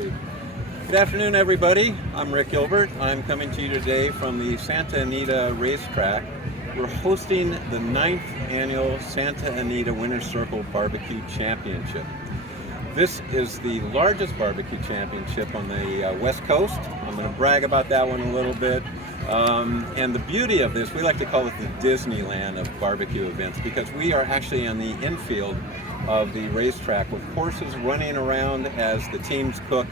3. Good afternoon, everybody. I'm Ric Gilbert. I'm coming to you today from the Santa Anita Racetrack. We're hosting the 9th annual Santa Anita Winner's Circle Barbecue Championship. This is the largest barbecue championship on the West Coast. I'm going to brag about that one a little bit. And the beauty of this, we like to call it the Disneyland of barbecue events, because we are actually on the infield of the racetrack with horses running around as the teams cook.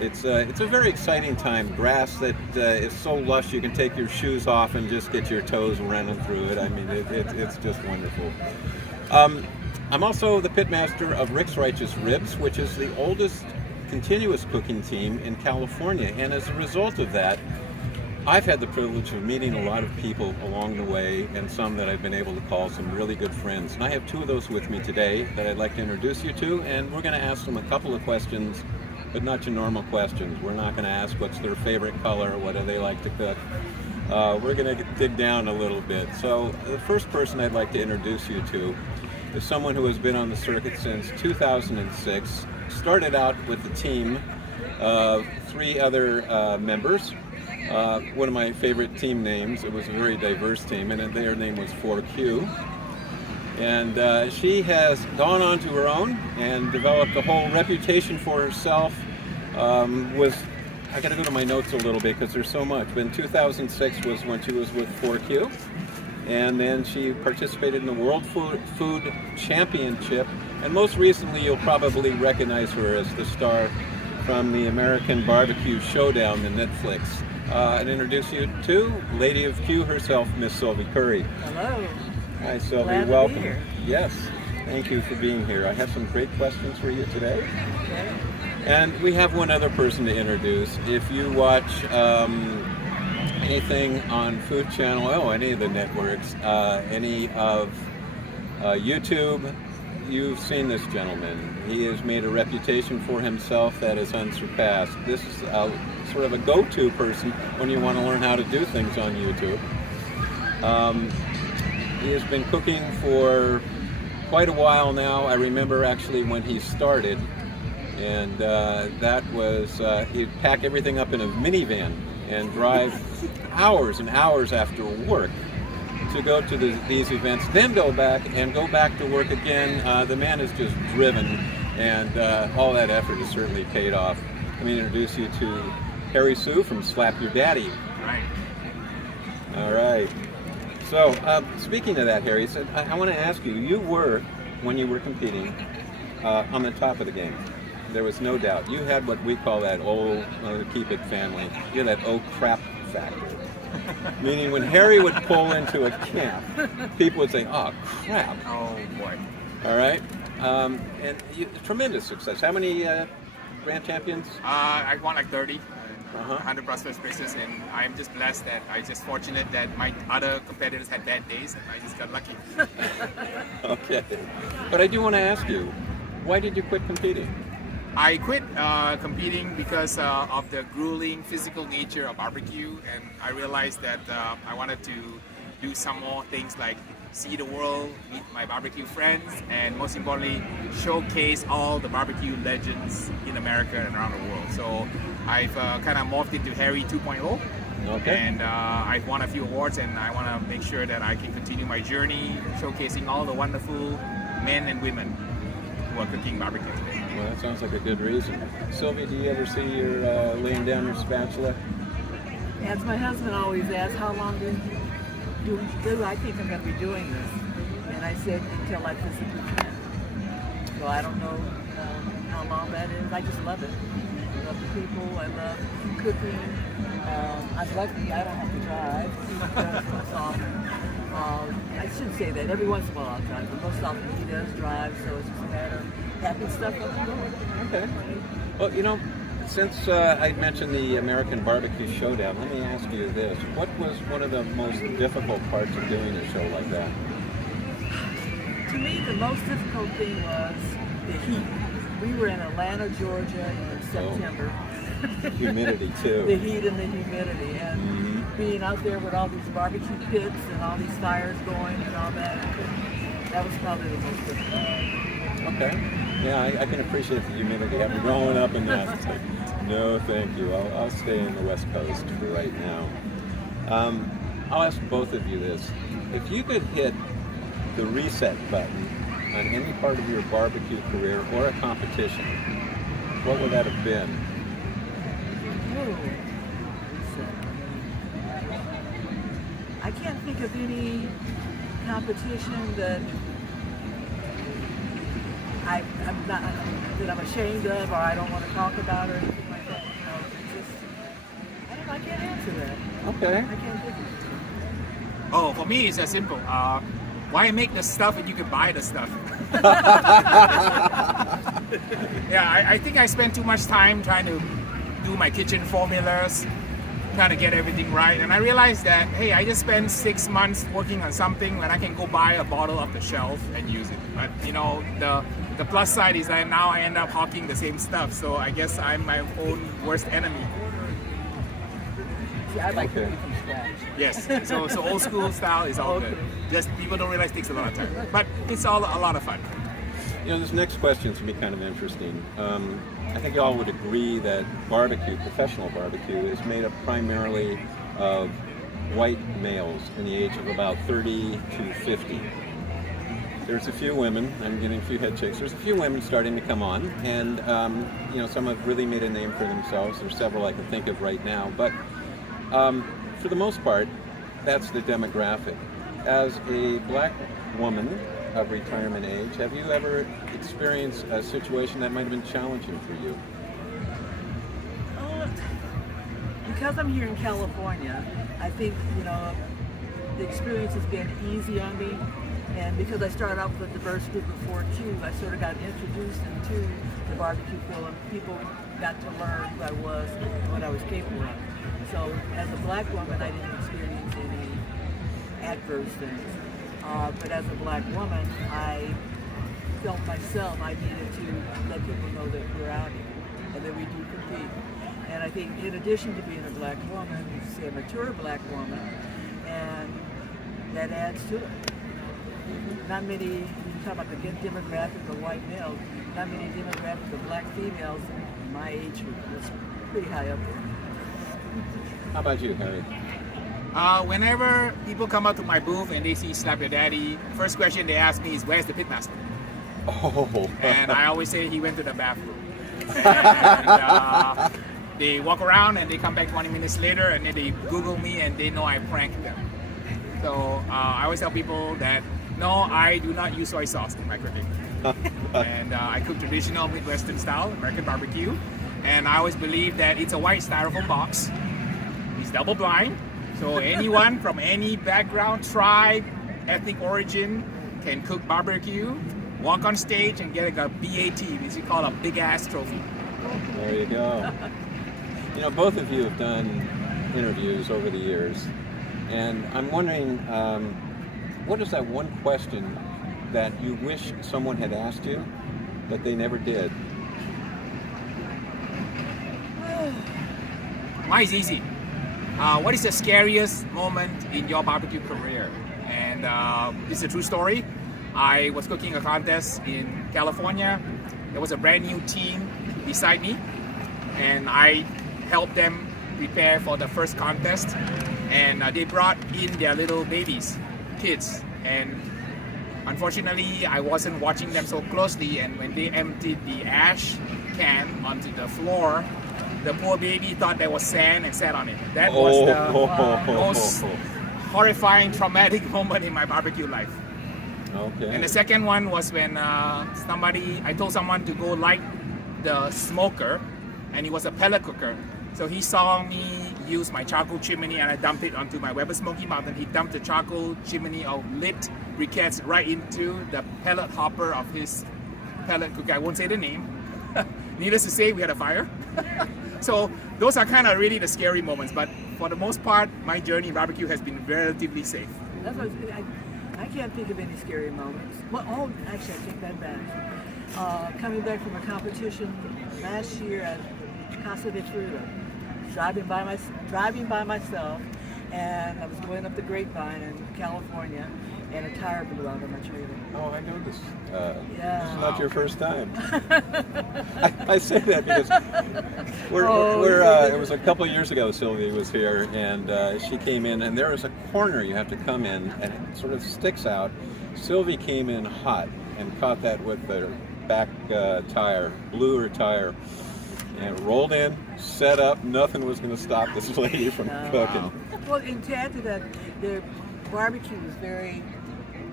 It's a very exciting time. Grass that is so lush you can take your shoes off and just get your toes running through it. I mean, it's just wonderful. I'm also the pitmaster of Rick's Righteous Ribs, which is the oldest continuous cooking team in California. And as a result of that, I've had the privilege of meeting a lot of people along the way, and some that I've been able to call some really good friends. And I have 2 of those with me today that I'd like to introduce you to, and we're going to ask them a couple of questions, but not your normal questions. We're not going to ask what's their favorite color, what do they like to cook. We're going to dig down a little bit. So the first person I'd like to introduce you to is someone who has been on the circuit since 2006. Started out with a team of 3 other members. One of my favorite team names. It was a very diverse team, and their name was 4Q. And she has gone on to her own and developed a whole reputation for herself. I got to go to my notes a little bit because there's so much. But in 2006 was when she was with 4Q. And then she participated in the World Food Championship. And most recently, you'll probably recognize her as the star from the American Barbecue Showdown, the Netflix. And introduce you to Lady of Q herself, Miss Sylvie Curry. Hello. Hi, Sylvie. Glad Welcome. To be here. Yes. Thank you for being here. I have some great questions for you today. Okay. And we have one other person to introduce. If you watch anything on Food Channel, any of the networks, any of YouTube, you've seen this gentleman. He has made a reputation for himself that is unsurpassed. This is sort of a go-to person when you want to learn how to do things on YouTube. He has been cooking for quite a while now. I remember actually when he started, and that was, he'd pack everything up in a minivan and drive hours and hours after work to go to these events, then go back to work again. The man is just driven, and all that effort has certainly paid off. Let me introduce you to Harry Soo from Slap Your Daddy. Right. All right. So, speaking of that, Harry, so I want to ask you, you were, when you were competing, on the top of the game. There was no doubt. You had what we call that old, keep it family. You had that oh crap factor. Meaning when Harry would pull into a camp, people would say, oh crap. Oh boy. All right. And tremendous success. How many grand champions? I won like 30, 100 100+ first places, and I'm just blessed that I just fortunate that my other competitors had bad days and I just got lucky. Okay. But I do want to ask you, why did you quit competing? I quit competing because of the grueling physical nature of barbecue, and I realized that I wanted to do some more things like see the world, meet my barbecue friends, and most importantly, showcase all the barbecue legends in America and around the world. So I've kind of morphed into Harry 2.0. Okay. And I've won a few awards, and I want to make sure that I can continue my journey showcasing all the wonderful men and women who are cooking barbecue today. Well, that sounds like a good reason. Sylvie, do you ever see your laying down your spatula? As my husband always asks, how long do I think I'm going to be doing this? And I said, until I physically can. So I don't know how long that is. I just love it. I love the people. I love cooking. I'm lucky I don't have to drive. Most often. I should say that every once in a while I'll drive, but most often he does drive, so it's just a matter of packing stuff up and going. Okay. Well, you know, since I mentioned the American Barbecue Showdown, let me ask you this. What was one of the most difficult parts of doing a show like that? To me, the most difficult thing was the heat. We were in Atlanta, Georgia in September. Humidity, too. The heat and the humidity. And being out there with all these barbecue pits and all these fires going and all that, that was probably the most difficult. Okay. Yeah, I can appreciate the humidity. I've been growing up in that. It's like, no, thank you. I'll stay in the West Coast for right now. I'll ask both of you this. If you could hit the reset button on any part of your barbecue career or a competition, what would that have been? I can't think of any competition that I'm ashamed of, or I don't want to talk about, or anything like that. You know, it's just, I don't know, I can't answer that. Okay. I can't think of it. Oh, for me, it's as simple. Why make the stuff when you can buy the stuff? Yeah, I think I spend too much time trying to do my kitchen formulas, trying to get everything right. And I realized that, hey, I just spent 6 months working on something when I can go buy a bottle off the shelf and use it. But, you know, the plus side is that now I end up hawking the same stuff. So I guess I'm my own worst enemy. See, I'd like Okay. to eat from scratch. Yes, so old school style is all good. Just people don't realize it takes a lot of time. But it's all a lot of fun. You know, this next question is going to be kind of interesting. I think y'all would agree that barbecue, professional barbecue, is made up primarily of white males in the age of about 30 to 50. There's a few women, I'm getting a few head shakes, there's a few women starting to come on, and you know, some have really made a name for themselves. There's several I can think of right now, but for the most part, that's the demographic. As a black woman of retirement age, have you ever experienced a situation that might have been challenging for you? Because I'm here in California, I think, you know, the experience has been easy on me. And because I started off with a diverse group of 4 too, I sort of got introduced into the barbecue field, and people got to learn who I was and what I was capable of. So as a black woman, I didn't experience any adverse things. But as a black woman, I felt myself I needed to let people know that we're out here and that we do compete. And I think in addition to being a black woman, say a mature black woman, and that adds to it. Not many, you talk about the demographic of white males, not many demographics of black females in my age group. It's pretty high up there. How about you, Harry? Whenever people come up to my booth and they see Slap Your Daddy, first question they ask me is, where's the pitmaster? Oh. And I always say he went to the bathroom. And, they walk around and they come back 20 minutes later and then they Google me and they know I pranked them. So I always tell people that, no, I do not use soy sauce in my cooking. And I cook traditional Midwestern style, American barbecue. And I always believe that it's a white styrofoam box. It's double blind. So anyone from any background, tribe, ethnic origin can cook barbecue, walk on stage and get a BAT, which we call a big ass trophy. There you go. You know, both of you have done interviews over the years, and I'm wondering, what is that one question that you wish someone had asked you that they never did? Mine's easy. What is the scariest moment in your barbecue career? And this is a true story. I was cooking a contest in California. There was a brand new team beside me, and I helped them prepare for the first contest. And they brought in their little babies, kids, and unfortunately I wasn't watching them so closely, and when they emptied the ash can onto the floor, the poor baby thought there was sand and sat on it. That was the most horrifying, traumatic moment in my barbecue life. Okay. And the second one was when I told someone to go light the smoker, and it was a pellet cooker. So he saw me use my charcoal chimney and I dumped it onto my Weber Smoky Mountain. He dumped the charcoal chimney of lit briquettes right into the pellet hopper of his pellet cooker. I won't say the name. Needless to say, we had a fire. So those are kind of really the scary moments. But for the most part, my journey in barbecue has been relatively safe. That's what I can't think of any scary moments. Well, actually, I take that back. Coming back from a competition last year at Casa de Fruta, driving by myself, and I was going up the Grapevine in California, and a tire blew out of my trailer. Oh, I know this. Yeah. This is not your first time. I say that because it was a couple of years ago. Sylvie was here, and she came in, and there is a corner you have to come in, and it sort of sticks out. Sylvie came in hot and caught that with her back tire, blew her tire, and rolled in, set up. Nothing was going to stop this lady from cooking. Well, and to add to that, the barbecue was very.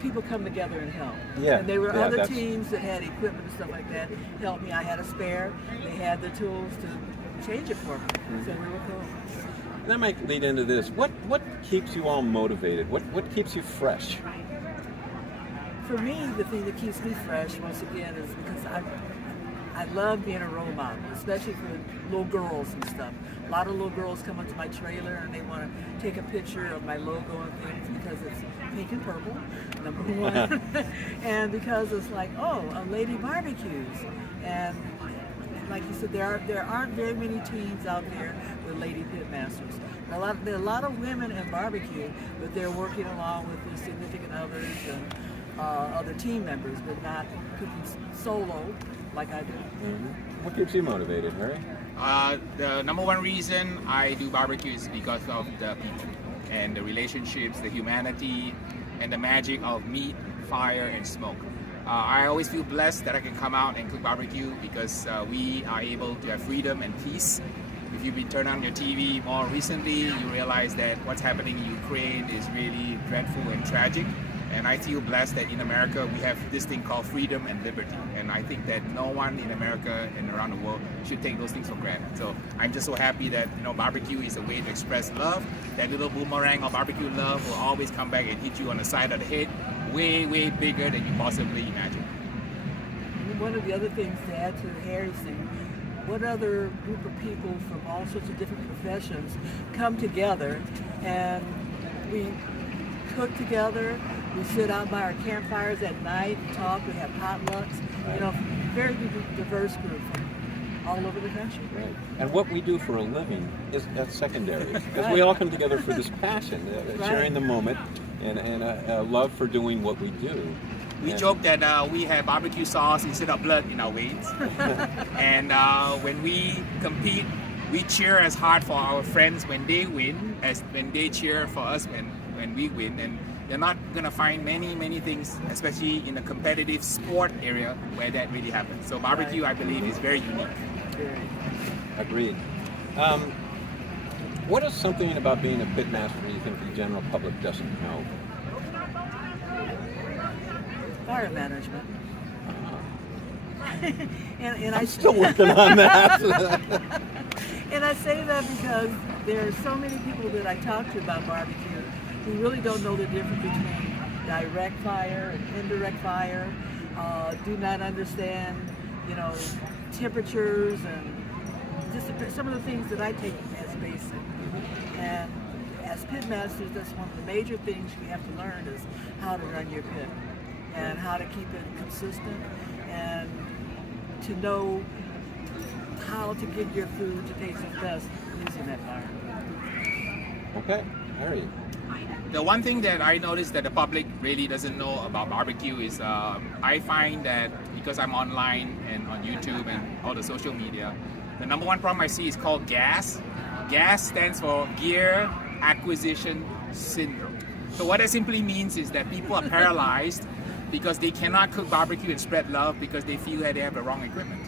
People come together and help. Yeah, and there were other that's- teams that had equipment and stuff like that helped me. I had a spare. They had the tools to change it for me. So we were cool. That might lead into this. What keeps you all motivated? What keeps you fresh? For me, the thing that keeps me fresh, once again, is because I love being a role model, especially for little girls and stuff. A lot of little girls come up to my trailer and they want to take a picture of my logo and things because it's pink and purple, number one. And because it's like, oh, a lady barbecues. And like you said, there aren't very many teams out there with lady pitmasters. There are a lot of women in barbecue, but they're working along with their significant others and other team members, but not cooking solo like I do. What keeps you motivated, Harry? The number one reason I do barbecue is because of the people and the relationships, the humanity, and the magic of meat, fire, and smoke. I always feel blessed that I can come out and cook barbecue because we are able to have freedom and peace. If you've been turned on your TV more recently, you realize that what's happening in Ukraine is really dreadful and tragic. And I feel blessed that in America we have this thing called freedom and liberty. And I think that no one in America and around the world should take those things for granted. So I'm just so happy that barbecue is a way to express love. That little boomerang of barbecue love will always come back and hit you on the side of the head, way, way bigger than you possibly imagine. One of the other things to add to Harry's thing, what other group of people from all sorts of different professions come together and we cook together, we sit out by our campfires at night, talk, we have potlucks, very diverse group from all over the country. Right. And what we do for a living that's secondary because we all come together for this passion, sharing the moment, and a love for doing what we do. We joke that we have barbecue sauce instead of blood in our veins. And when we compete, we cheer as hard for our friends when they win as when they cheer for us when we win. And you're not going to find many things, especially in a competitive sport area, where that really happens. So barbecue, I believe, is very unique. Agreed. What is something about being a pitmaster you think the general public doesn't know? Fire management. and I'm still working on that. And I say that because there are so many people that I talk to about barbecue who really don't know the difference between direct fire and indirect fire, do not understand, temperatures and just some of the things that I take as basic. And as pit masters, that's one of the major things you have to learn is how to run your pit and how to keep it consistent and to know how to get your food to taste its best using that fire. Okay, Harry. The one thing that I noticed that the public really doesn't know about barbecue is I find that because I'm online and on YouTube and all the social media, the number one problem I see is called GAS. GAS stands for Gear Acquisition Syndrome. So what that simply means is that people are paralyzed because they cannot cook barbecue and spread love because they feel that they have the wrong equipment.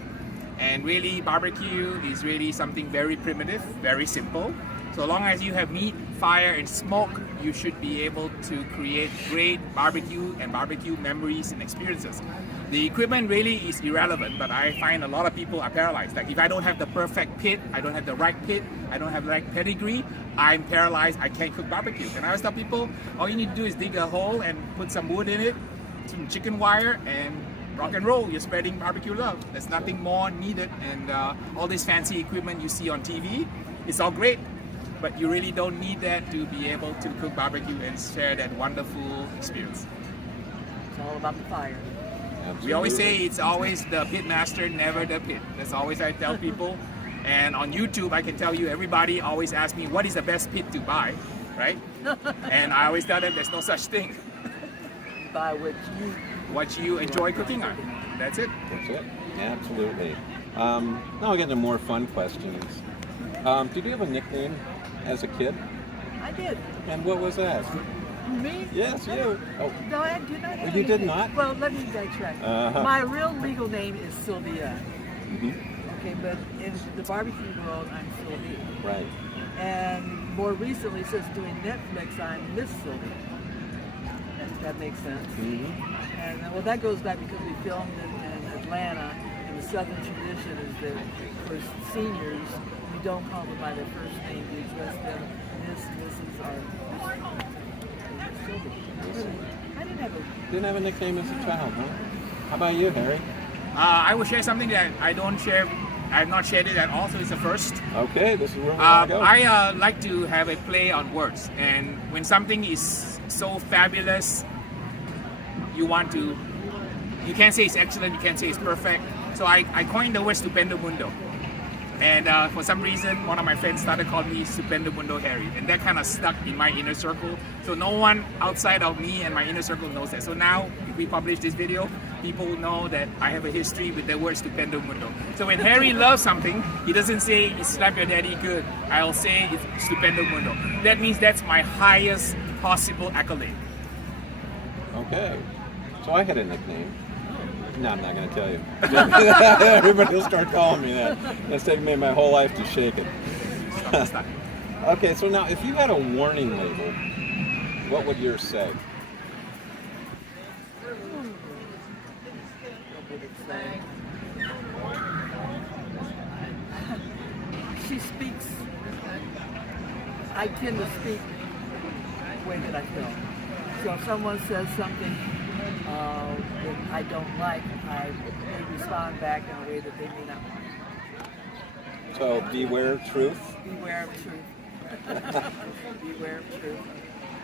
And really, barbecue is really something very primitive, very simple. So long as you have meat, fire, and smoke, you should be able to create great barbecue and barbecue memories and experiences. The equipment really is irrelevant, but I find a lot of people are paralyzed. Like if I don't have the perfect pit, I don't have the right pit, I don't have the right pedigree, I'm paralyzed, I can't cook barbecue. And I always tell people, all you need to do is dig a hole and put some wood in it, some chicken wire, and rock and roll. You're spreading barbecue love. There's nothing more needed. And all this fancy equipment you see on TV, it's all great, but you really don't need that to be able to cook barbecue and share that wonderful experience. It's all about the fire. Absolutely. We always say it's always the pit master, never the pit. That's always I tell people. And on YouTube, I can tell you, everybody always asks me, what is the best pit to buy? right? And I always tell them there's no such thing. By What you enjoy cooking on. That's it. That's it. Absolutely. Now I'll get into more fun questions. Did you have a nickname as a kid? I did. And what was that? Me? Yes, you. Oh, No, I did not. Have you did anything. not? Well, let me backtrack. My real legal name is Sylvia. Okay, but in the barbecue world, I'm Sylvie. right. And more recently, since doing Netflix, I'm Miss Sylvie. That makes sense. And well, that goes back because we filmed in Atlanta, and the Southern tradition is that for seniors, you don't call them by their first name, you address them Miss, Mrs., or Sylvie. I didn't have a Nickname as a child, huh? How about you, Harry? I will share something that I don't share. I have not shared it at all, so it's a first. Okay, this is where we want to go. I like to have a play on words, and when something is so fabulous, you can't say it's excellent, you can't say it's perfect. So I coined the word Stupendo Mundo. And for some reason, one of my friends started calling me Stupendo Mundo Harry, and that kind of stuck in my inner circle. So no one outside of me and my inner circle knows that. So now, if we publish this video, people know that I have a history with the word Stupendo Mundo. So when Harry loves something, he doesn't say, slap your daddy good. I'll say it's Stupendo Mundo. That means that's my highest possible accolade. Okay. So I had a nickname. No, I'm not going to tell you. Everybody will start calling me that. That's taken me my whole life to shake it. Stop. Okay, so now if you had a warning label, what would yours say? What would it say? She speaks. I tend to speak the way that I feel. So if someone says something that I don't like, I may respond back in a way that they may not like. So beware truth. Beware of truth. Beware of truth.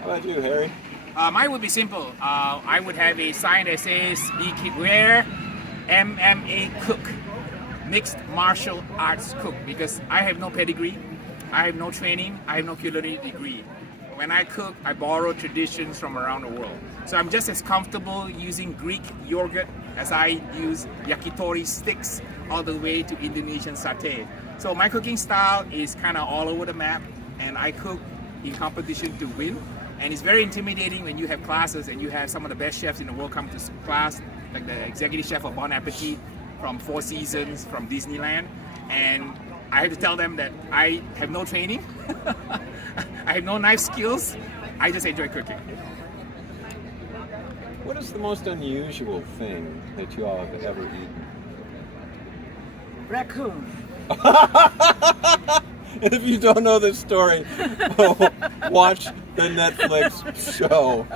How about you, Harry? Mine would be simple. I would have a sign that says, beware MMA cook, mixed martial arts cook, because I have no pedigree, I have no training, I have no culinary degree. When I cook, I borrow traditions from around the world. So I'm just as comfortable using Greek yogurt as I use yakitori sticks all the way to Indonesian satay. So my cooking style is kind of all over the map, and I cook in competition to win. And it's very intimidating when you have classes and you have some of the best chefs in the world come to class, like the executive chef of Bon Appetit from Four Seasons, from Disneyland. And I have to tell them that I have no training, I have no knife skills, I just enjoy cooking. What is the most unusual thing that you all have ever eaten? Raccoon. And if you don't know this story, watch the Netflix show.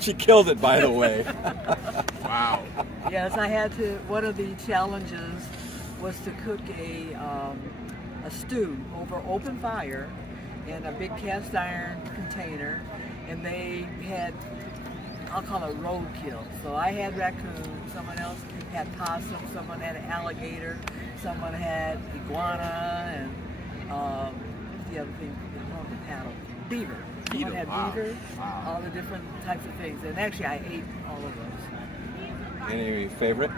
She killed it, by the way. Wow. Yes, I had to. One of the challenges was to cook a stew over open fire in a big cast iron container, and they had, I'll call it roadkill. So I had raccoon, someone else had possum, someone had an alligator, someone had iguana, and the other thing, the paddle, beaver. Someone had Wow. beaver, Wow. all the different types of things. And actually I ate all of those. Any favorite?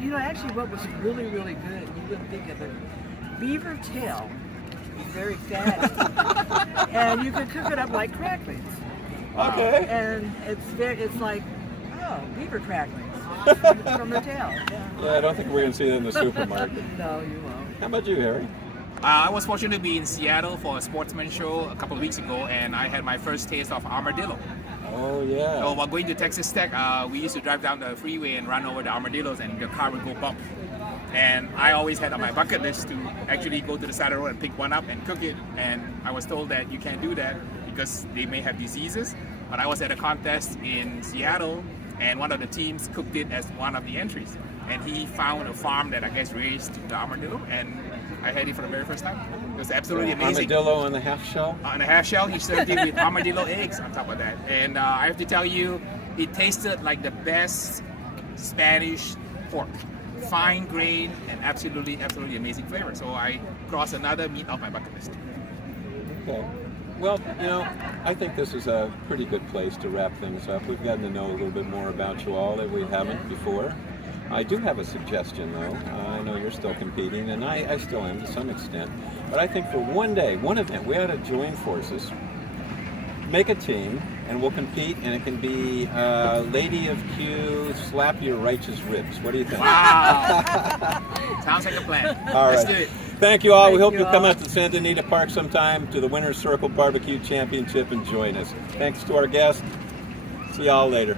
You know, actually what was really, really good, you wouldn't think of it, beaver tail is very fatty. And you can cook it up like cracklings. Okay. And it's like, oh, beaver cracklings from the tail. Yeah, I don't think we're going to see that in the supermarket. No, you won't. How about you, Harry? I was fortunate to be in Seattle for a sportsman show a couple of weeks ago, and I had my first taste of armadillo. Oh, yeah. So while going to Texas Tech, we used to drive down the freeway and run over the armadillos, and the car would go bump. And I always had on my bucket list to actually go to the side of the road and pick one up and cook it. And I was told that you can't do that because they may have diseases. But I was at a contest in Seattle, and one of the teams cooked it as one of the entries. And he found a farm that I guess raised the armadillo, and I had it for the very first time. It was absolutely amazing. Armadillo on the half shell? On a half shell, he served it with armadillo eggs on top of that. And I have to tell you, it tasted like the best Spanish pork. Fine grain and absolutely amazing flavor. So I crossed another meat off my bucket list. Okay. Well, I think this is a pretty good place to wrap things up. We've gotten to know a little bit more about you all that we haven't before. I do have a suggestion, though. I know you're still competing, and I still am to some extent. But I think for one day, one event, we ought to join forces, make a team, and we'll compete, and it can be Lady of Q, slap your righteous ribs. What do you think? Wow. Sounds like a plan. All Let's right. do it. Thank you all. We Thank hope you you'll come all. out to Santa Anita Park sometime to the Winner's Circle Barbecue Championship and join us. Thanks to our guests. See y'all later.